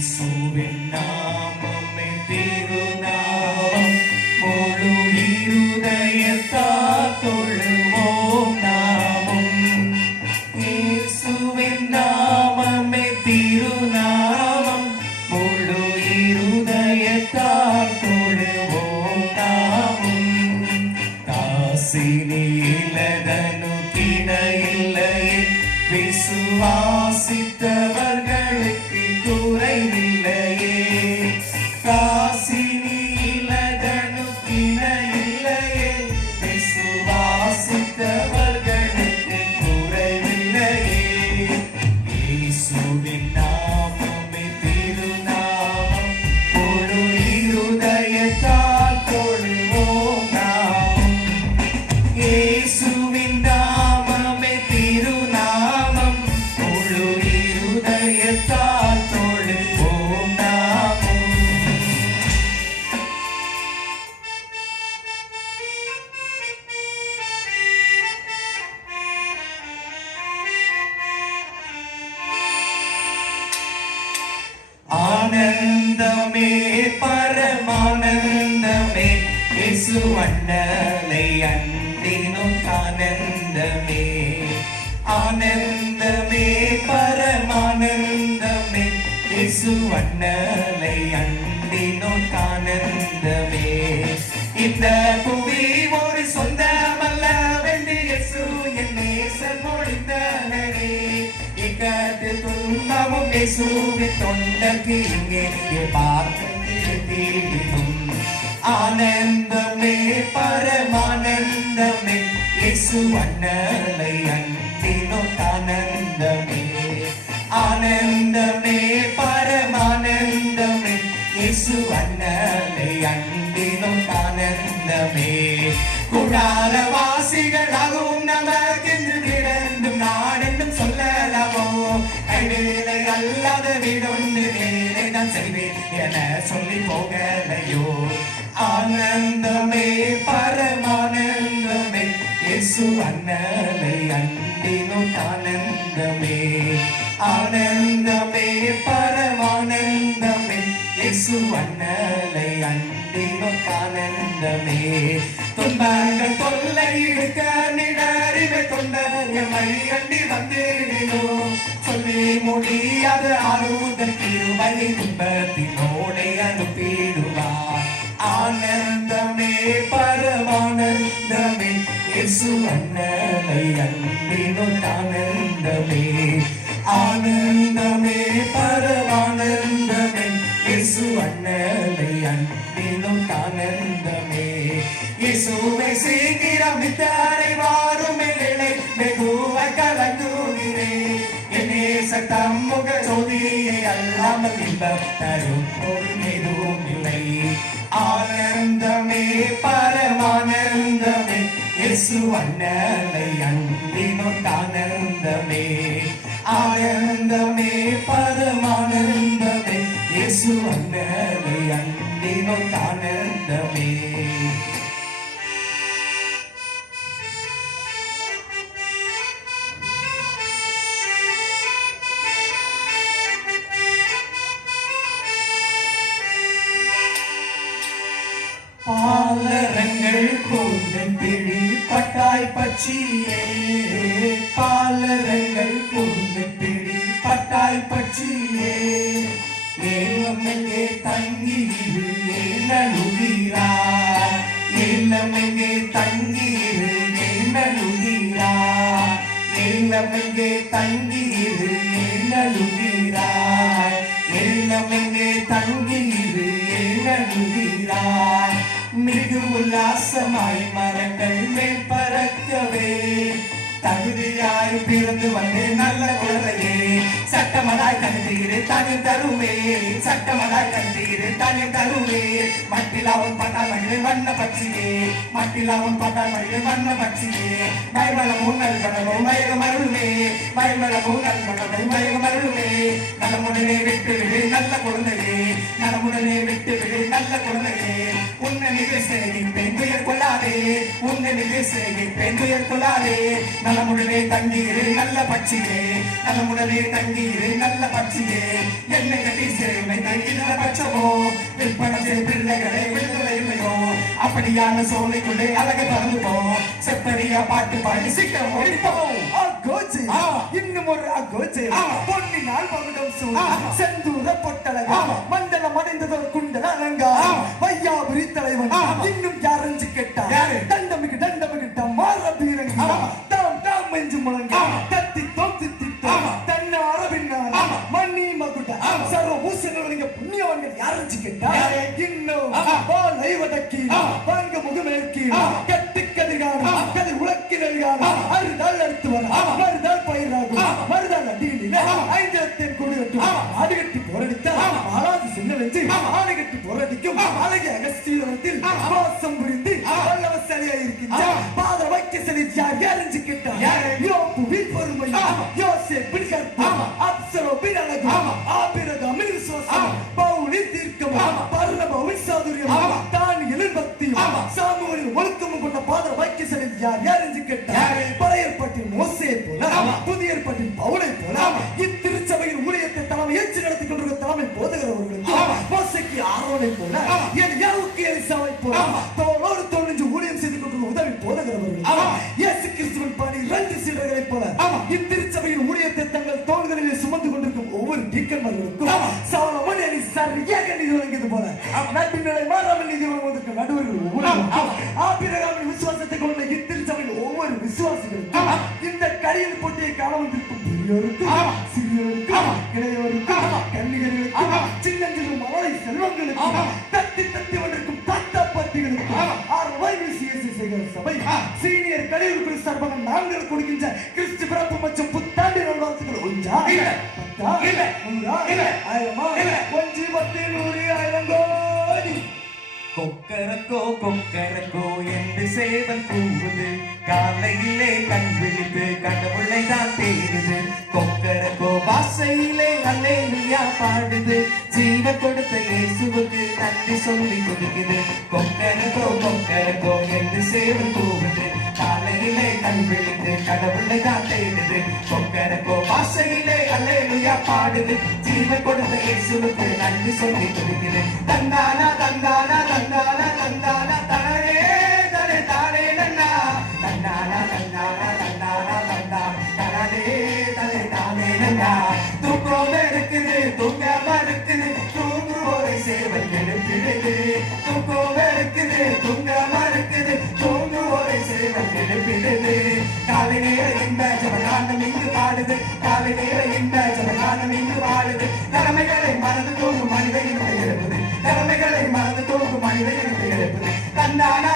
இயேசுவின் நாமமே திருநாமம், முழு இருதயத்தால் தொழுவோம் நாமம். இயேசுவின் நாமமே திருநாமம், முழு இருதயத்தால் தொழுவோம் நாமம். காசினியிலதனு திணையில்லையே, விசுவாசித்தவர்களுக்கு குறைவில்லையே. காசினியிலதனு திணையில்லையே, விசுவாசித்தவர்களுக்கு குறைவில்லையே. இயேசுவின் நாமமே திருநாமம், முழு இருதயத்தால் தொழுவோம் நாமம். இயேசுவின் நாமமே திருநாமம், முழு இருதயத்தால் தொழுவோம் நாமம். ஆனந்தமே பரமானந்தமே, இயேசு அண்ணலை அண்டினும் ஆனந்தமே. ஆனந்தமே பரமானந்தமே, இயேசு அண்ணலை அண்டினும் ஆனந்தமே. இந்த புவி ஒரு சொந்தமல்லவென்று இயேசு என் நேசர் மொழிந்தனரே. இக்கட்டு துன்பமும் இயேசுவின் தொண்டர்க்கு இங்கே பார்த்து தீரும். ஆனந்தமே பரமானந்தமே, இயேசு அண்ணலை அண்டினும் ஆனந்தமே. ஆனந்தமே பரமானந்தமே, இயேசு அண்ணலை அண்டினும் ஆனந்தமே. குடாரவாசிகளாகவும் நமக்கென்று கிடந்தும் நாடென்றும் சொல்லலாமோ, கைவேலை அல்லாத வீடொன்று வேலை தான் செய்வேன் என சொல்லி போகலையோ. ஆனந்தமே பரமானந்தமே, இயேசு அண்ணலை அண்டினும் ஆனந்தமே. ஆனந்தமே பரமானந்தமே, இயேசு அண்ணலை அண்டினும் ஆனந்தமே. துன்பங்கள் தொல்லை இருக்க நிடறிவை தொண்டர் எம்மை அண்டி வந்திடினோ, சொல்லி முடியாத ஆறுதல் திருவை துன்பத்தினோடே அனுப்பிடுவார். ஆனந்தமே பரமானந்தமே, இயேசு அண்ணலை அண்டினும் ஆனந்தமே. ஆனந்தமே பரமானந்தமே, இயேசு அண்ணலை அண்டினும் ஆனந்தமே. இயேசுவை சீக்கிரம் வித்தரை வாரும் எங்களை வெகுவாய் கலங்குகிறேன். என் நேசர் தம்முக ஜோதியை அல்லாமல் இன்பம் தரும் பொருள் எதுவும் இல்லை. ஆனந்தமே பரமானந்தமே, இயேசு அண்ணலை அண்டினும் ஆனந்தமே. ஆனந்தமே பரமானந்தமே, இயேசு அண்ணலை அண்டினும் ஆனந்தமே. பாலரங்கள் கூந்தன் பிடி பட்டாய் பச்சியே, பாலரங்கள் கூந்தன் பிடி பட்டாய் பச்சியே. ஏலமெங்கே தங்கியிரு ஏனழுகிறார், ஏலமெங்கே தங்கியிரு ஏனழுகிறார், ஏலமெங்கே தங்கியிரு ஏனழுகிறார், ஏலமெங்கே தங்கியிரு ஏனழுகிறார். மிகு உல்லாசமாய் மரங்கள் மேல் பறக்கவே, தகுதியாய் பிறந்து வந்து நல்ல குழந்தையே. சட்டமதாய் கருதீரு தனி தருவே, சட்டமதாய் கருதீரு தனி தருவே. மட்டிலாவும் பட்டால் மகிழ் வண்ண பட்சியே, மட்டிலாவும் பட்டால் மகிழ் வண்ண பட்சியே. பயமளமும் நல்கடமும் மயகம் அருளுமே, பயமளமும் நல்கடமும் மயகம் அருளுமே. நலமுடனே விட்டு விடு நல்ல குழந்தையே, நலமுடனே விட்டு விடு நல்ல குழந்தையே. உன்னை உன்னை மிக சிநேகிப்பேன் துயர் கொள்ளாதே உன்னை மிக சிநேகிப்பேன் துயர் கொள்ளாதே நலமுடனே தங்கியிரு நல்ல பட்சியே நலமுடனே தங்கியிரு நல்ல பட்சியே என்னை கட்டி சேவை தங்கின பட்சமோ விற்பனை பிள்ளைகளை விடுதலை இல்லையோ அப்படியான சோலைக்குள்ளே அழகு பறந்து போ செப்பரியா பாட்டு பாடி சீக்கிரம் ஓடிப்போம் அகோச்சே இன்னும் ஒரு அகோச்சே பொன்னினால் மகுடம் சூழ் செந்தூர பொட்டழகா மண்டலம் அடைந்ததொரு குண்டல அலங்கா வையாபுரி தலைவன் இன்னும் யாரஞ்சு கேட்டா தண்டமிகு மாற பீரங்கி தாம் தாம் மெஞ்சு முழங்கி தத்தி தோத்தி திட்டம் தன்னை அரபின்னார் மண்ணி மகுட சர்வ பூசங்கள் நீங்க புண்ணியவன்கள் யாரஞ்சு கேட்டா இன்னும் பாலை வடக்கி வாங்க முகமேற்கி கெட்டு கதிர்காணும் கதிர் உலக்கி நெல்காணும் அறுதாள் அடுத்து வர மறுதாள் பயிராகும் மறுதாள் அடியில் ஐந்தத்தின் கொடுகட்டும் ஆடுகட்டி போரடித்த ஆளாது சின்ன வச்சு ஆடுகட்டி போரடிக்கும் அழகிய அகஸ்தீரத்தில் வாசம் புரிந்து வல்லவசலியா இருக்கின்ற பாத வைக்க செலி யார் யாரஞ்சு கேட்டா யோபு வில் பொறுமை யோசே பிடிக்கற்பு அப்சலோ பிறலகு ஆபிரக மிருசுவசம் பவுனி தீர்க்கம் பர்ணபவின் சாதுரியம் தானியலின் பக்தியும் சாமுவேலின் ஒழுக்கமும் கொண்ட பாத வைக்க செலி யார் யாரஞ்சு கேட்டா பழைய ஏற்பாட்டில் மோசே போல புதிய ஏற்பாட்டில் பவுலை போல இத்திருச்சபையின் ஊழியத்தை தலைமை ஏற்று நடத்தி கொண்டிருக்கிற தலைமை போதுகிறவர்களுக்கு மோசைக்கு ஆரோனை போல எலியாவுக்கு எலிசாவை போல தோளோடு தோணிஞ்சு ஊழியம் செய்து கொண்டிருக்கிற உதவி போதுகிறவர்களுக்கு இயேசு கிறிஸ்துவின் பணி 2 சீடர்களை போல இத்திருச்சபையின் ஊழியத்தை தங்கள் தோள்களிலே சுமந்து கொண்டிருக்கும் ஒவ்வொரு டீக்கன்மார்களுக்கும் சாலமோன் எலி சரியாக நீதி வழங்கியது போல நட்பின் நிலை மாறாமல் நீதி வழங்குவதற்கு நடுவர்கள் ஒவ்வொரு ஆபிரகாமின் விசுவாசத்தை கொண்ட இத்திருச்சபையின் ஒவ்வொரு விசுவாசிகளுக்கும் இந்த கடியில் போட்டியை காண வந்திருக்கும் பெரியோருக்கும் சிறியோருக்கும் இளையோருக்கும் கன்னிகர்களுக்கும் சின்னஞ்சிறு மலை செல்வங்களுக்கும் தத்தி தத்தி வந்திருக்கும் தத்தப்பத்திகளுக்கும் சபை சீனியர் கலியுக்குள் சர்வகம் நாங்கள் கொடுக்கின்ற கிறிஸ்து பிறப்பு மற்றும் புத்தாண்டு நல்வாழ்த்துக்கள் ஒன்றா பத்தா இல்ல 100 1000 ஒன்று 10 100 1000 கோடி கொக்கரக்கோ கொக்கரக்கோ என்று சேவல் கூவுது காலையிலே கண் விழித்து கடவுளை தான் தேடுது கொக்கரக்கோ பாசையிலே அல்லேலூயா பாடுது ஜீவ கொடுத்த இயேசுவுக்கு நன்றி சொல்லி துடிக்குது கொக்கரக்கோ கொக்கரக்கோ என்று சேவல் கூவுது காலையிலே கண் விழித்து கடவுளை தான் தேடுது கொக்கரக்கோ பாசையிலே அல்லேலூயா பாடுது ஜீவ கொடுத்த இயேசுவுக்கு நன்றி சொல்லி துடிக்குது தந்தானா தந்தானா தந்தானா தந்தானா தானே தானே தானே நன்னா தந்தானா தந்தானா தந்தானா தந்தா தானே தானே தானே நன்னா தூக்கம் இருக்குது தூங்காம இருக்குது தூங்குவோரை சேவல் எழுப்பிடுது தூக்கம் இருக்குது தூங்காம இருக்குது தூங்குவோரை சேவல் எழுப்பிடுது காலை நேர இன்ப ஜபகானம் இங்கு பாடுது காலை நேர இன்ப ஜபகானம் இங்கு பாடுது தலைமைகளை மறந்து தூங்கும் மனிதனுடைய எழுப்புது தலைமைகளை மறந்து தூங்கும் மனிதனுடைய எழுப்புது தந்தானா